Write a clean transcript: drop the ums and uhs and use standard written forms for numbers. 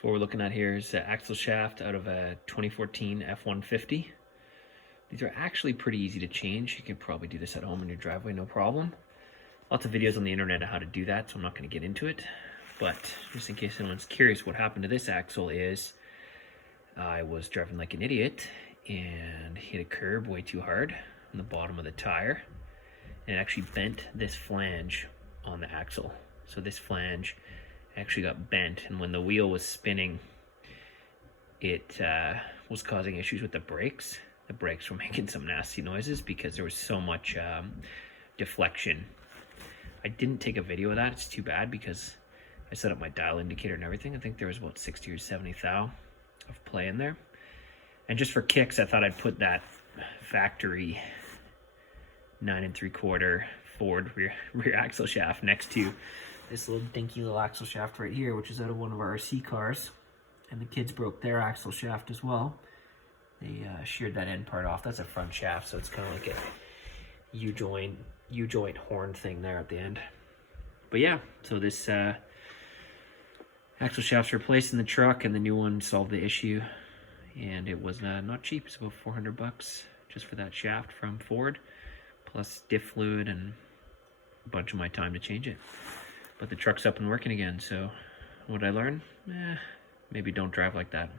So what we're looking at here is an axle shaft out of a 2014 F150. These are actually pretty easy to change. You can probably do this at home in your driveway, no problem. Lots of videos on the internet on how to do that, so I'm not going to get into it. But just in case anyone's curious, what happened to this axle is I was driving like an idiot and hit a curb way too hard on the bottom of the tire, and it actually bent this flange on the axle. So this flange actually got bent, and when the wheel was spinning, it was causing issues with the brakes. The brakes were making some nasty noises because there was so much deflection. I didn't take a video of that. It's too bad because I set up my dial indicator and everything. I think there was about 60 or 70 thou of play in there. And just for kicks, I thought I'd put that factory 9 3/4 Ford rear axle shaft next to this little dinky little axle shaft right here, which is out of one of our RC cars. And the kids broke their axle shaft as well. They sheared that end part off. That's a front shaft, so it's kind of like a U-joint horn thing there at the end. But yeah, so this axle shaft's replaced in the truck, and the new one solved the issue. And it was not cheap. It's about $400 just for that shaft from Ford, plus diff fluid and a bunch of my time to change it. But the truck's up and working again, so what did I learn? Maybe don't drive like that.